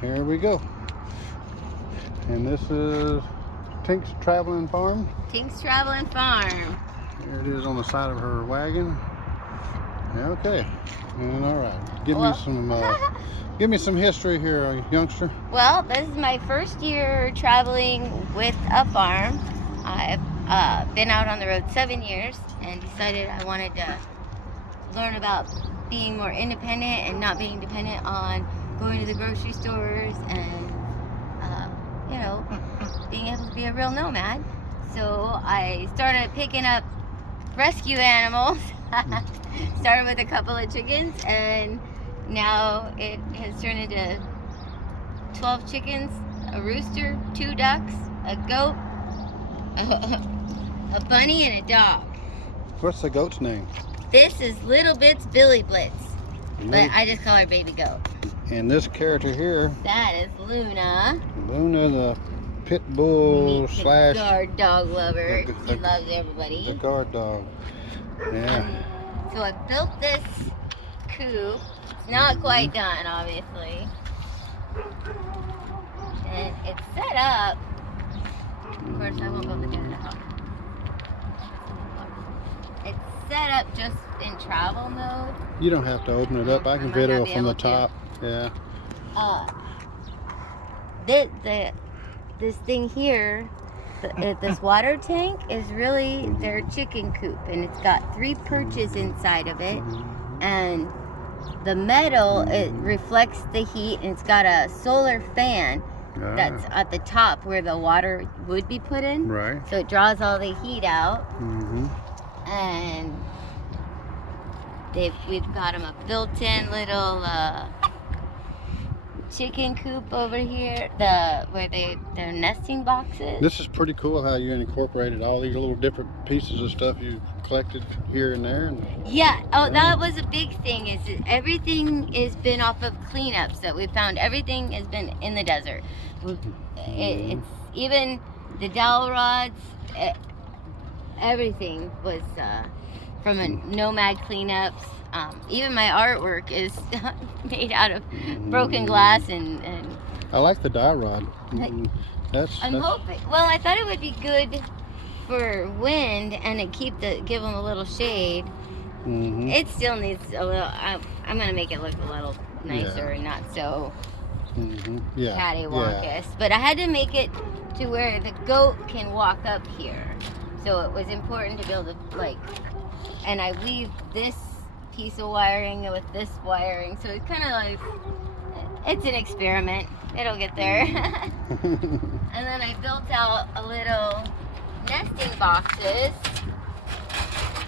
here we go. And this is Tink's Traveling Farm. Tink's Traveling Farm. There it is on the side of her wagon. Okay, and all right. Give me some history here, youngster. Well, this is my first year traveling with a farm. I've been out on the road 7 years and decided I wanted to learn about being more independent and not being dependent on going to the grocery stores and, being able to be a real nomad. So I started picking up rescue animals. Started with a couple of chickens, and now it has turned into 12 chickens, a rooster, 2 ducks, a goat, a bunny, and a dog. What's the goat's name? This is Little Bits Billy Blitz, but I just call her Baby Goat. And this character here, that is Luna. Luna, the pit bull the slash guard dog lover. He loves everybody. The guard dog. Yeah. So I built this coop. It's not quite done, obviously. And it's set up. Of course, I won't be able to get it out. It's set up just in travel mode. You don't have to open it up. I can video from the top. Yeah. This thing here, this water tank is really their chicken coop, and it's got 3 perches inside of it, and the metal, it reflects the heat, and it's got a solar fan that's at the top where the water would be put in. Right. So it draws all the heat out. And we've got them a built-in little chicken coop over here, where they're nesting boxes. This is pretty cool how you incorporated all these little different pieces of stuff you collected here and there. Yeah. Oh, that was a big thing. Is that everything has been off of cleanups that we found. Everything has been in the desert. It's even the dowel rods. Everything was from a nomad cleanups. Even my artwork is made out of broken glass and I like the dye rod. I'm hoping. Well, I thought it would be good for wind and to give them a little shade. It still needs a little. I'm gonna make it look a little nicer and not so cattywampus. But I had to make it to where the goat can walk up here. So it was important to be able to and I weave this piece of wiring with this wiring. So it's kind of like, it's an experiment. It'll get there. And then I built out a little nesting boxes.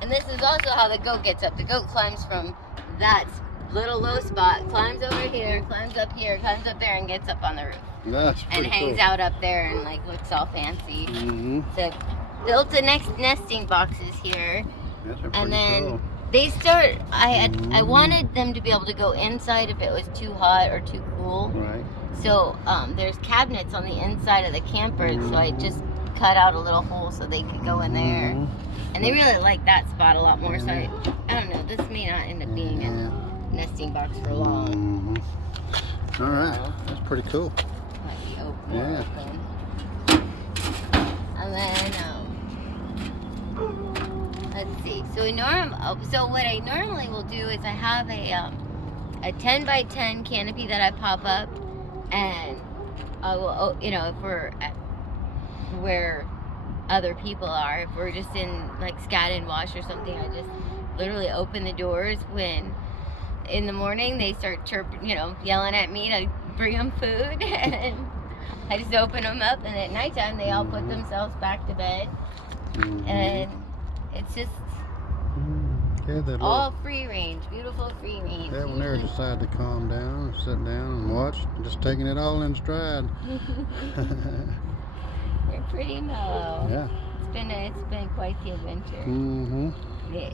And this is also how the goat gets up. The goat climbs from that little low spot, climbs over here, climbs up here, climbs up there, and gets up on the roof. That's pretty and hangs cool. out up there and looks all fancy. So built the next nesting boxes here. That's pretty and then cool. They start. I wanted them to be able to go inside if it was too hot or too cool. Right. So there's cabinets on the inside of the camper, so I just cut out a little hole so they could go in there. And they really like that spot a lot more. So I don't know. This may not end up being a nesting box for long. All right. That's pretty cool. Might be open. Yeah. And then. Let's see. So what I normally will do is I have a 10 by 10 canopy that I pop up, and I will, if we're where other people are, if we're just in Scat and Wash or something, I just literally open the doors when in the morning they start chirping, yelling at me to bring them food, and I just open them up, and at nighttime they all put themselves back to bed, and it's just all free range, beautiful free range. Yeah, when they decide to calm down, sit down and watch, just taking it all in stride. They're pretty mellow. Yeah. It's been quite the adventure. Yeah.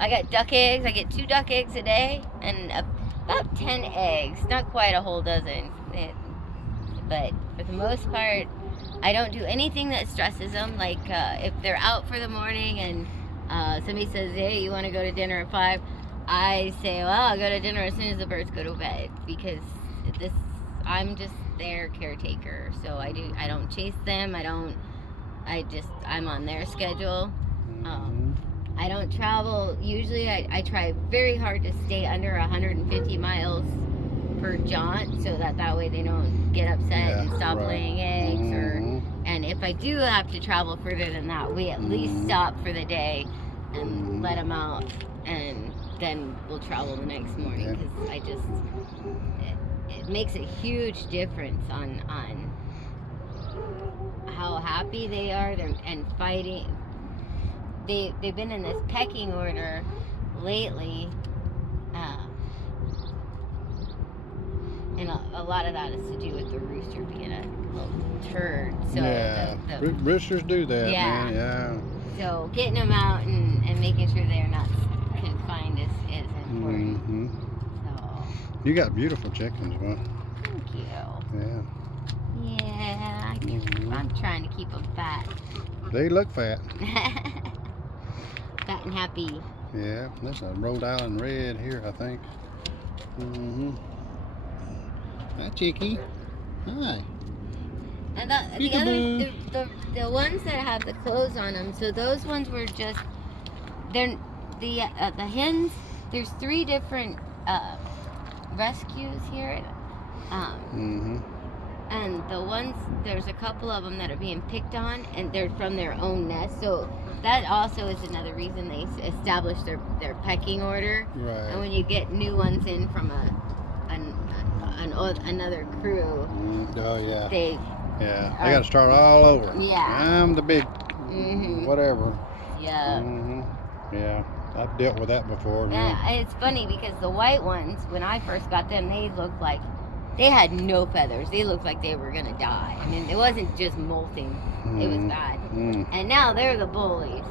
I got duck eggs. I get 2 duck eggs a day and about 10 eggs. Not quite a whole dozen, but for the most part, I don't do anything that stresses them. If they're out for the morning and somebody says, "Hey, you want to go to dinner at 5?" I say, well, I'll go to dinner as soon as the birds go to bed because I'm just their caretaker. So I don't chase them. I'm on their schedule. I don't travel. Usually I try very hard to stay under 150 miles per jaunt so that way they don't get upset and stop laying eggs. And if I do have to travel further than that, we at least stop for the day and let them out, and then we'll travel the next morning because it makes a huge difference on how happy they are and fighting. They've been in this pecking order lately, and a lot of that is to do with the rooster being a little turd. So roosters do that, man. Yeah. So getting them out and making sure they're not confined is important. So. You got beautiful chickens, man. Thank you. Yeah. Yeah, I'm trying to keep them fat. They look fat. Fat and happy. Yeah, that's a Rhode Island red here, I think. Hi, Chicky. Hi. And the others, the ones that have the clothes on them, so those ones were just, they're the hens. There's 3 different rescues here, and the ones, there's a couple of them that are being picked on, and they're from their own nest. So that also is another reason they establish their pecking order. Right. And when you get new ones in from another crew, they got to start all over. Yeah. I'm the big whatever. Yeah. Yeah, I've dealt with that before. Yeah, it's funny because the white ones, when I first got them, they looked like they had no feathers. They looked like they were gonna die. I mean, it wasn't just molting; it was bad. And now they're the bullies.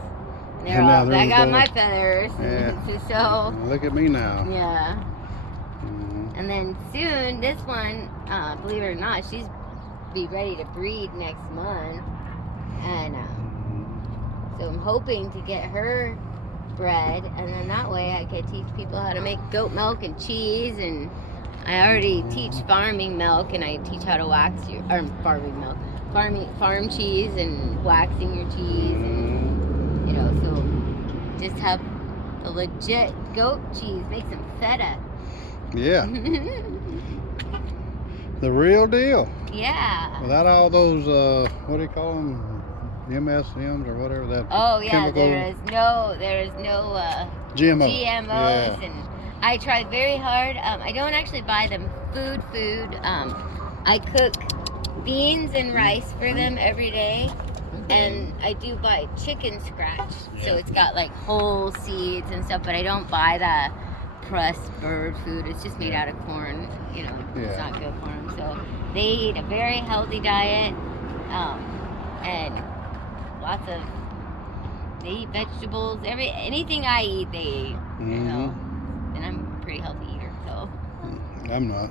They're all, I got my feathers. Yeah. So look at me now. Yeah. And then soon, this one, believe it or not, she's be ready to breed next month, and so I'm hoping to get her bred, and then that way I could teach people how to make goat milk and cheese, and I already teach farming milk, and I teach how to wax farm cheese and waxing your cheese, and so just have the legit goat cheese, make some feta. Yeah. The real deal. Yeah. Without all those, what do you call them? MSMs or whatever that. Oh yeah, chemical... there's no GMOs, and I try very hard. I don't actually buy them food. I cook beans and rice for them every day, and I do buy chicken scratch, so it's got like whole seeds and stuff. But I don't buy the pressed bird food. It's just made out of corn. It's not good for them. So they eat a very healthy diet, and they eat vegetables. Anything I eat, they eat. And I'm a pretty healthy eater, so. I'm not.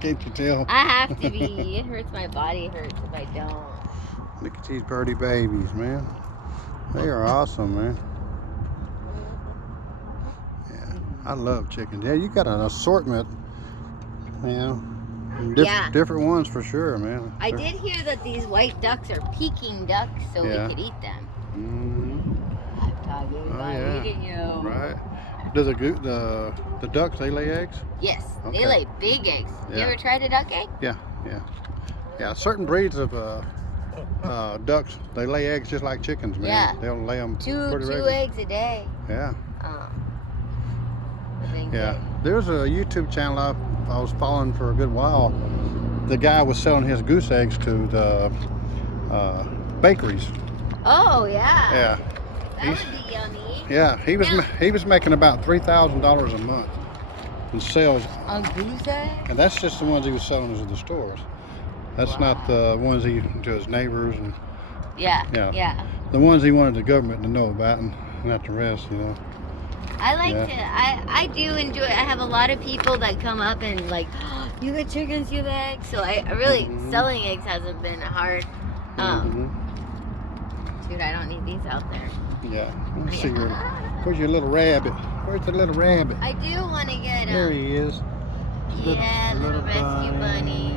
Can't you tell? I have to be. It hurts my body. It hurts if I don't. Look at these birdie babies, man. They are awesome, man. Yeah, I love chickens. Yeah, you got an assortment, different ones for sure, man. I did hear that these white ducks are Peking ducks, so we could eat them. I'm talking about eating you. Right. Do the ducks, they lay eggs? Yes, Okay. they lay big eggs. You ever tried a duck egg? Yeah. Certain breeds of ducks, they lay eggs just like chickens, man. Yeah. They'll lay them two regular. eggs a day. Yeah. Yeah. There's a YouTube channel I was following for a good while. The guy was selling his goose eggs to the bakeries. Oh yeah. Yeah. That would be yummy. Yeah, he was making about $3,000 a month in sales. On goose egg? And that's just the ones he was selling to the stores. That's not the ones he to his neighbors and the ones he wanted the government to know about, and not the rest, I like to. I do enjoy. I have a lot of people that come up and like, oh, you got chickens, you have eggs. So I really selling eggs hasn't been hard. Dude, I don't need these out there. Yeah. Let's see where's your little rabbit? Where's the little rabbit? I do want to get him. There he is. Yeah, little rescue bunny.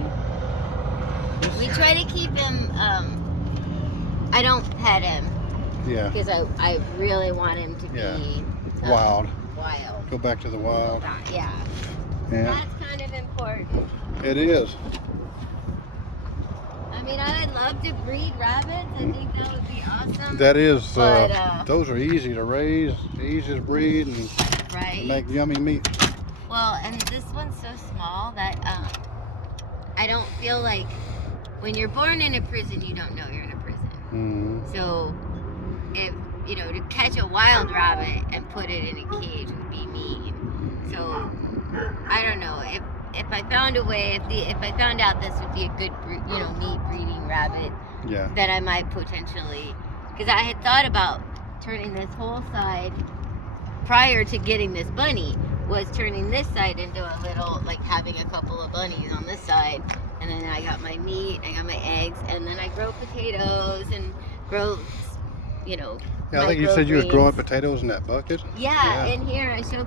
We try to keep him, I don't pet him. Yeah. Because I really want him to be wild. Wild. Go back to the wild. Yeah. That's kind of important. It is. I mean, I would love to breed rabbits. I think that would be awesome. That is. But, those are easy to raise, easy to breed, and make yummy meat. Well, and this one's so small that I don't feel like when you're born in a prison, you don't know you're in a prison. Mm-hmm. So, if you know, to catch a wild rabbit and put it in a cage would be mean. So, I don't know if I found a way, if I found out this would be a good, meat breeding rabbit, then I might potentially, because I had thought about turning this whole side prior to getting this bunny, was turning this side into a little, like having a couple of bunnies on this side, and then I got my meat, I got my eggs, and then I grow potatoes and grow, Yeah, I think you said you was growing potatoes in that bucket. Yeah, in here I show.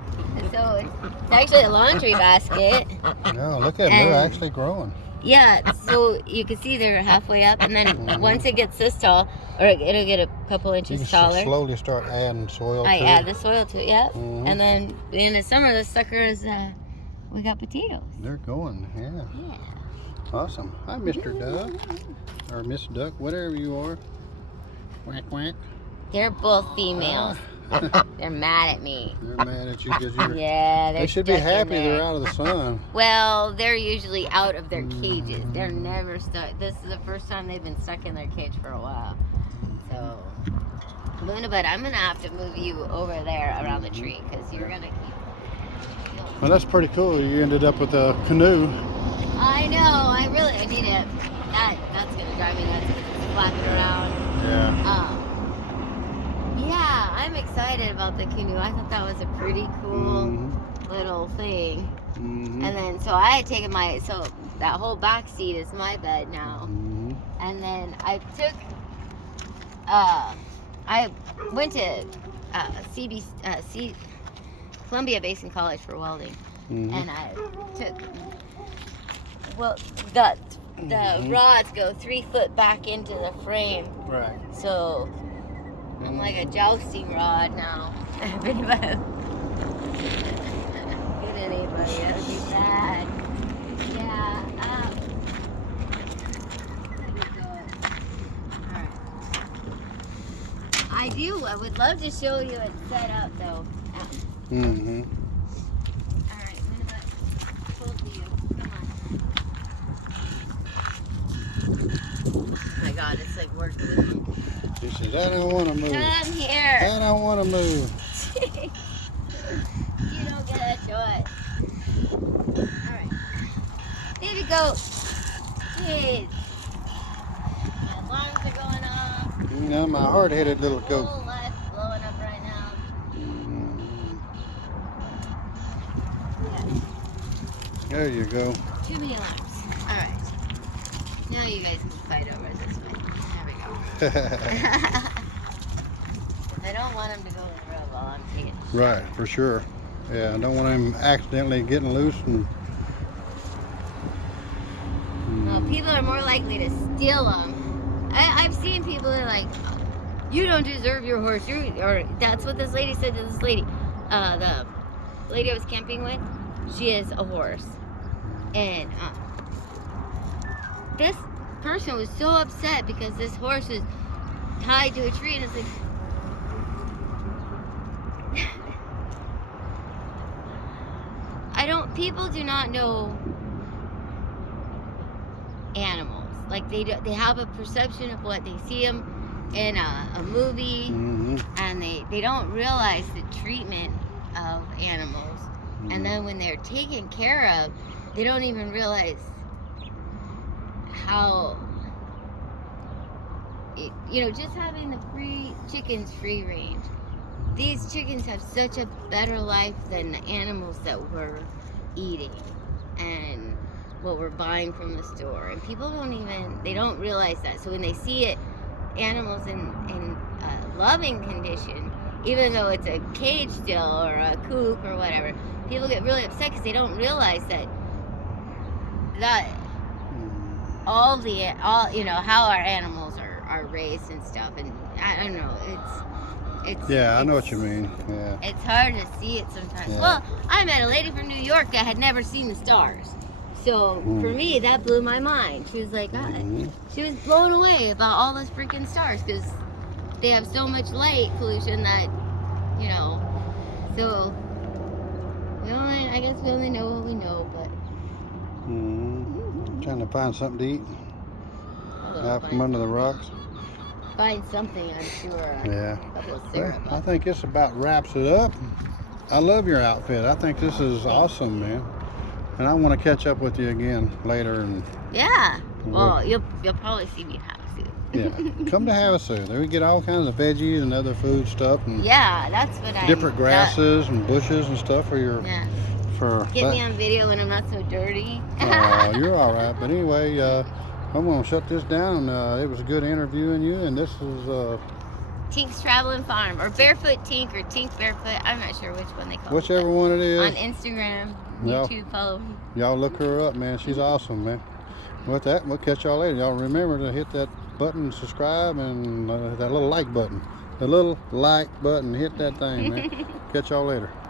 So it's actually a laundry basket. No, look at them. They're actually growing. Yeah, so you can see they're halfway up, and then once it gets this tall, or it'll get a couple inches taller. You slowly start adding soil to it. I add the soil to it, and then in the summer, the sucker is, we got potatoes. They're going, yeah. Awesome. Hi, Mr. Duck, or Miss Duck, whatever you are. Quack, quack. They're both females. They're mad at me. They're mad at you because you're... they should be happy they're out of the sun. Well, they're usually out of their cages. They're never stuck. This is the first time they've been stuck in their cage for a while. So, Luna, but I'm going to have to move you over there around the tree because you're going to keep... Well, that's pretty cool. You ended up with a canoe. I know. I need it. That's going to drive me nuts because it's flapping around. Yeah, I'm excited about the canoe. I thought that was a pretty cool little thing. And then, so I had taken that whole back seat is my bed now. And then I took, I went to Columbia Basin College for welding. And I took, the rods go 3 foot back into the frame. Right. So I'm like a jousting rod now. If anybody get anybody, that would be bad. Yeah. Alright. I would love to show you it set up though. Alright, hold you. Come on. Oh my god, it's like working with me. She says, I don't want to move. Come here. I don't want to move. You don't get a choice. Alright. Baby goat. Jeez. My alarms are going off. You know, my hard-headed little goat. Whole life's blowing up right now. There you go. Too many alarms. Alright. Now you guys can fight over it this way. I don't want him to go in the road while I'm taking it. Right, for sure. Yeah, I don't want him accidentally getting loose and... Well, people are more likely to steal them. I've seen people that are like, you don't deserve your horse. Or that's what this lady said to this lady. The lady I was camping with, she has a horse. And this person was so upset because this horse was tied to a tree, and it's like people do not know animals. Like they have a perception of what they see them in a movie, and they don't realize the treatment of animals. And then when they're taken care of, they don't even realize how, just having the chickens free range. These chickens have such a better life than the animals that we're eating and what we're buying from the store. And people don't realize that. So when they see animals in loving condition, even though it's a cage still or a coop or whatever, people get really upset because they don't realize that all you know, how our animals are raised and stuff, and I don't know, I know what you mean. Yeah. It's hard to see it sometimes. Yeah. Well, I met a lady from New York that had never seen the stars. So for me, that blew my mind. She was like, she was blown away about all those freaking stars because they have so much light pollution that, you know, so I guess we only know what we know, but. Trying to find something to eat out from under the rocks. Find something, I'm sure. Yeah. A couple of syrup. I think this about wraps it up. I love your outfit. I think this is awesome, man. And I want to catch up with you again later. And yeah. Well, you'll probably see me at Havasu. Yeah. Come to Havasu. There we get all kinds of veggies and other food stuff. And yeah, that's what different grasses and bushes and stuff for your. Yeah. Get me on video when I'm not so dirty. Oh, you're all right. But anyway, I'm going to shut this down. It was a good interviewing you, and this is Tink's Traveling Farm, or Barefoot Tink, or Tink Barefoot. I'm not sure which one they call it. Whichever one it is. On Instagram, YouTube, follow me. Y'all look her up, man. She's awesome, man. With that, we'll catch y'all later. Y'all remember to hit that button, subscribe, and that little like button. The little like button. Hit that thing, man. Catch y'all later.